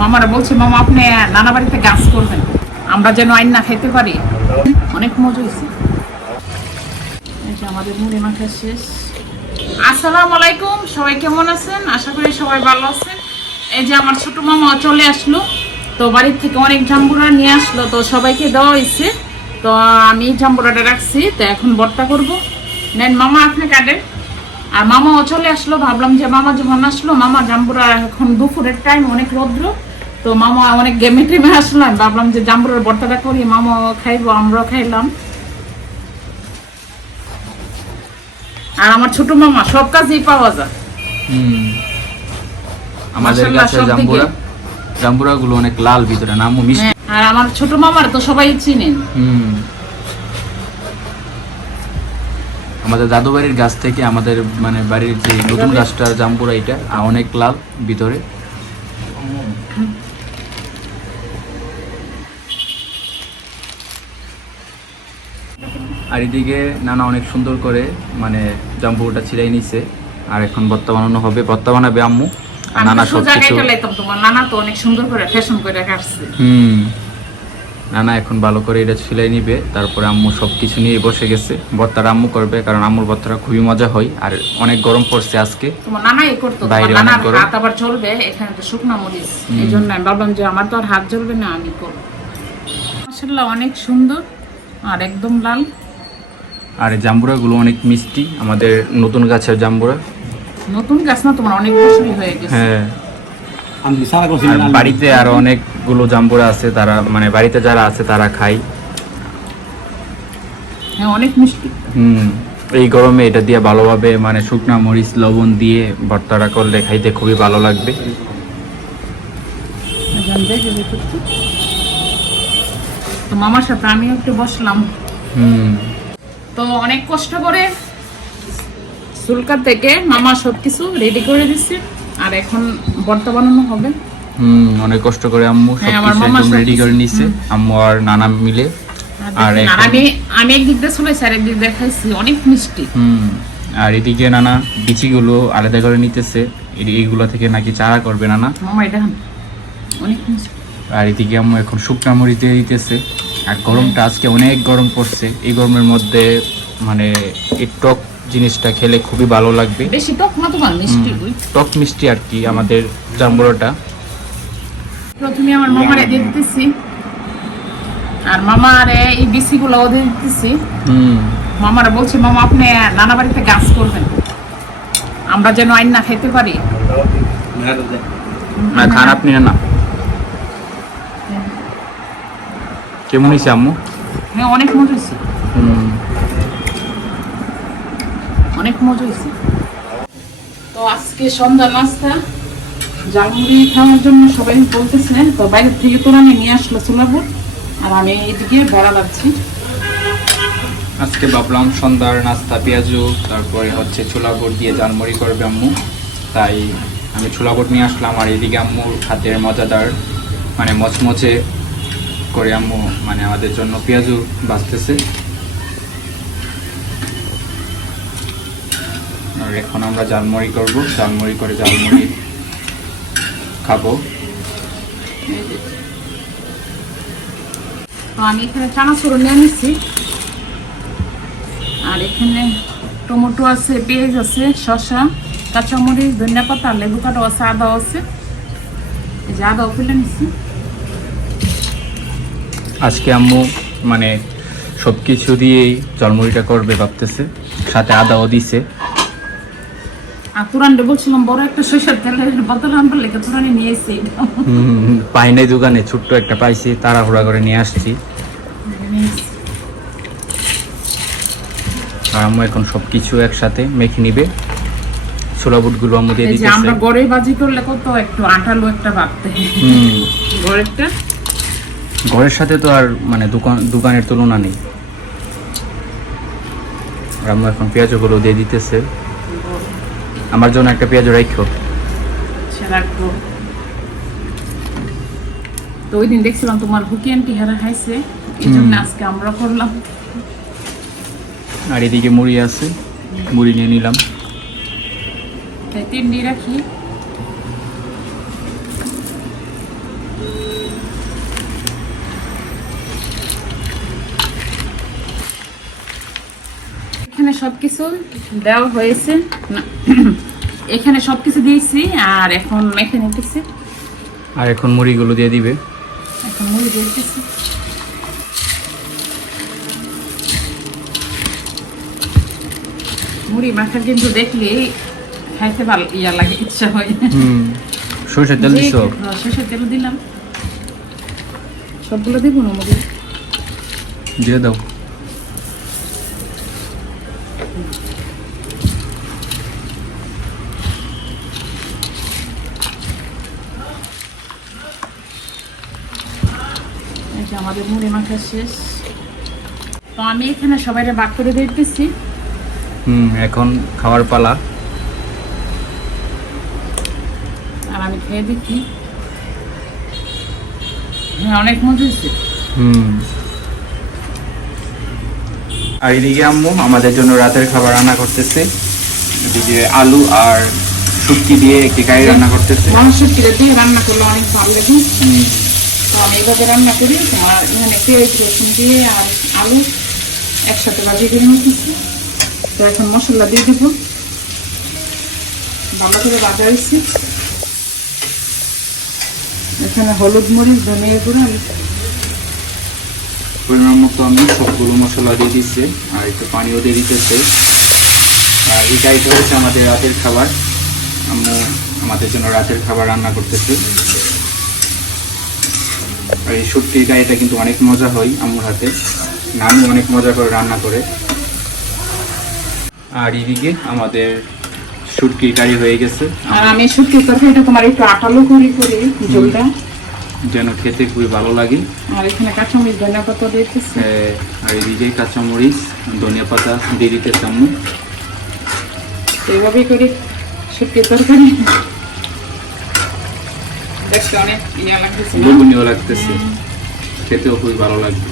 মামারা বলছে, মামা, আপনি নানা বাড়িতে গাছ করবেন। আমরা যেন আইন না খাইতে পারি। অনেক মজা হয়েছে। আমাদের মুড়ি মাখা শেষ। আসসালামু আলাইকুম, সবাই কেমন আছেন? আশা করি সবাই ভালো আছেন। এই যে আমার ছোট মামা চলে আসলো, তো বাড়ির থেকে অনেক জাম্বুরা নিয়ে আসলো, তো সবাইকে দেওয়া হয়েছে। তো আমি জাম্বুরাটা রাখছি, তো এখন বর্তা করব। নেন, মামা আপনি কাটে আর মামাও চলে আসলো, ভাবলাম যে মামা যখন আসলো, মামা জাম্বুরা এখন দুপুরের টাইম অনেক রৌদ্র। তো মামা অনেক গেমে টেমে আসলাম ভাবলাম যে জাম্বুরার বর্তাটা করি মামা খাইবো আমরাও খাইলাম। আর আমার ছোট মামা সব কাজেই পাওয়া যায়। হুম। আমাদের কাছে জাম্বুরা জাম্বুরা গুলো অনেক লাল ভিতরে নামও মিষ্টি। হ্যাঁ, আর আমার ছোট মামার তো সবাই চিনেন। হুম। আমাদের দাদু বাড়ির গাছ থেকে আমাদের মানে বাড়ির যে নতুন গাছটা জাম্বুরা এটা অনেক লাল ভিতরে। আর এদিকে নানা অনেক সুন্দর করে মানে জাম্বুটা ছিলাই নিছে। আর এখন ভর্তা বানানো হবে ভর্তা বানাবে আম্মু। আর নানা সব কিছু তোমার। নানা তো অনেক সুন্দর করে ফ্যাশন করে কাটছে। হুম। নানা এখন ভালো করে এটা সেলাই নিবে। তারপরে আম্মু সব কিছু নিয়ে বসে গেছে। ভর্তাটা আম্মু করবে কারণ আম্মুর ভর্তাটা খুবই মজা হয়। আর অনেক গরম পড়ছে আজকে। তোমার নানাই করতো। বাইরে অনেক গরম। হাত আবার চলবে এখানে তো শুকনো মরিচ। এই জন্য আমি ভাবলাম যে আমার তো আর হাত জ্বলবে না আমি করব। মাসাল্লাহ অনেক সুন্দর আর একদম লাল। আর এই জাম্বুরাগুলো অনেক মিষ্টি আমাদের নতুন গাছের জাম্বুরা। নতুন গাছ না তোমার অনেক বছরই হয়ে গেছে। হ্যাঁ। আমি সারা আর বাড়িতে আরও অনেকগুলো জাম্বুরা আছে তারা মানে বাড়িতে যারা আছে তারা খায়। হ্যাঁ অনেক মিষ্টি। হুম এই গরমে এটা দিয়ে ভালোভাবে মানে শুকনা মরিচ লবণ দিয়ে ভর্তাটা করলে খাইতে খুবই ভালো লাগবে। তো মামার সাথে আমি একটু বসলাম। হুম। তো অনেক কষ্ট করে সুলকা থেকে মামা সবকিছু রেডি করে দিচ্ছে আর এখন বানানো হবে। হুম অনেক কষ্ট করে আম্মু সব কিছু সব রেডি করে কিছু, নিছে। আম্মু আর নানা মিলে। আর আমি আমি একদিক দিয়ে চলেছি আর একদিক দেখাইছি। অনেক মিষ্টি। হুম আর এদিকে নানা বিচিগুলো আলাদা করে নিতেছে। এইগুলো থেকে নাকি চারা করবে নানা। মামা এটা অনেক মিষ্টি। আর এদিকে আম্মু এখন শুকনা মরিচ দিয়ে দিতেছে। আর গরমটা আজকে অনেক গরম পড়ছে। এই গরমের মধ্যে মানে এই টক জিনিসটা খেলে খুবই ভালো লাগবে। বেশি টক না তোমার মিষ্টি টক মিষ্টি আর কি আমাদের জাম্বুরাটা প্রথমে আমার মামারে দিতেছি আর মামা আরে এই বিসিগুলো ওদের দিতেছি হুম। মামারা বলছে মামা আপনি নানা বাড়িতে গাছ করবেন। আমরা যেন আইন না খাইতে পারি। না খান আপনি না কেমন হয়েছে আম্মু? হ্যাঁ অনেক মজা হয়েছে হুম। অনেক মজা হয়েছে। তো আজকে সন্ধ্যা নাস্তা জালমুড়ি খাওয়ার জন্য সবাই বলতেছেন তো বাইরের থেকে তোরানি নিয়ে আসলো চুলাপুর আর আমি এদিকে বড়া লাগছি। আজকে ভাবলাম সন্ধ্যার নাস্তা, পেঁয়াজু, তারপরে হচ্ছে ছোলা বুট দিয়ে জালমুড়ি করবে আম্মু। তাই আমি ছোলা বুট নিয়ে আসলাম, আর এদিকে আম্মুর হাতের মজাদার মানে মচমচে করে আম্মু মানে আমাদের জন্য পেঁয়াজু বাঁচতেছে। আর এখন আমরা জালমুড়ি করব। জালমুড়ি করে জালমুড়ি খাব। তো আমি এখানে চানাচুর নিয়ে নিচ্ছি আর এখানে টমেটো আছে পেঁয়াজ আছে শসা কাঁচামরিচ ধনিয়া পাতা লেবু কাটা আছে আদাও আছে। এই যে আদাও ফেলে নিচ্ছি আজকে আম্মু মানে সব কিছু দিয়েই জলমুড়িটা করবে ভাবতেছে। সাথে আদাও দিছে। আর তুরানটা বলছিলাম বড় একটা সরিষার তেলের বোতল আনবার লেগে তুরানি নিয়ে এসেছি পাই নাই দোকানে ছোট্ট একটা পাইছি তাড়াহুড়া করে নিয়ে আসছি। আর আম্মু এখন একসাথে মেখে নিবে। ছোলা বুটগুলো আম্মু দিয়ে দিতেছে। আমরা গড়ে করলে কত একটু আটালো একটা ভাবতে। হুম। গড়েরটা ঘরের সাথে তো আর মানে দোকান দোকানের তুলনা নেই। আর আম্মু এখন পেঁয়াজগুলো দিয়ে দিতেছে। আমার জন্য একটা পেঁয়াজ রাখো সেটা তো ওই দিন দেখছিলাম তোমার হুকিয়ান টিহারা খাইছে। এই জন্য আজকে আমরা করলাম। আর এদিকে মুড়ি আছে মুড়ি নিয়ে নিলাম। তাই তিনটি রাখি। এখানে সবকিছু দেওয়া হয়েছে। এখানে সবকিছু দিয়েছি আর এখন মেখে নিতেছি। আর এখন মুড়িগুলো দিয়ে দিবে। এখন মুড়ি দিতেছি। মুড়ি মাখা কিন্তু দেখলে খাইতে ভালো ইয়া লাগে ইচ্ছা হয়। সরষের তেল দিছ? সরষের তেল দিলাম। সবগুলো দিব না মুড়ি? দিয়ে দাও। আমাদের মুড়ি মাখা শেষ। তো আমি এখানে সবাই ভাগ করে দিতেছি। হুম এখন খাওয়ার পালা। আর আমি খেয়ে দেখি। হ্যাঁ অনেক মজা হয়েছে। হুম। আর এদিকে আম্মু আমাদের জন্য রাতের খাবার রান্না করতেছে। এদিকে আলু আর শুটকি দিয়ে একটি গাড়ি রান্না করতেছে। মানুষের কিরে দিয়ে রান্না করলে অনেক ভালো লাগে। তো আমি এভাবে রান্না করি আর এখানে পেঁয়াজ রসুন দিয়ে আর আলু একসাথে ভাজিয়ে করে নিতেছি। তো এখন মশলা দিয়ে দিব। ভালো করে বাজা হয়েছে। এখানে হলুদ মরিচ ধনিয়া গুঁড়ো পরিমাণ মতো আমি সবগুলো মশলা দিয়ে দিচ্ছি, আর একটু পানিও দিয়ে দিতেছে। আর এটা এটা হচ্ছে আমাদের রাতের খাবার। আম্মু আমাদের জন্য রাতের খাবার রান্না করতেছে। আর এই শুটকির গাড়িটা কিন্তু অনেক মজা হয় আম্মুর হাতে। নানু অনেক মজা করে রান্না করে। আর এদিকে আমাদের শুটকির গাড়ি হয়ে গেছে। আর আমি শুটকির তরকারিটা তোমার একটু আটালো করি করি ঝোলটা যেন খেতে খুবই ভালো লাগে। আর এখানে কাঁচামরিচ ধনিয়া পাতা দিতেছি। এ, আর এদিকে কাঁচামরিচ ধনিয়া পাতা দিয়ে দিতে চামু এইভাবেই করি শুটকির তরকারি। দেখতে অনেক ইয়া লাগতেছে লোভনীয় লাগতেছে। খেতেও খুবই ভালো লাগবে।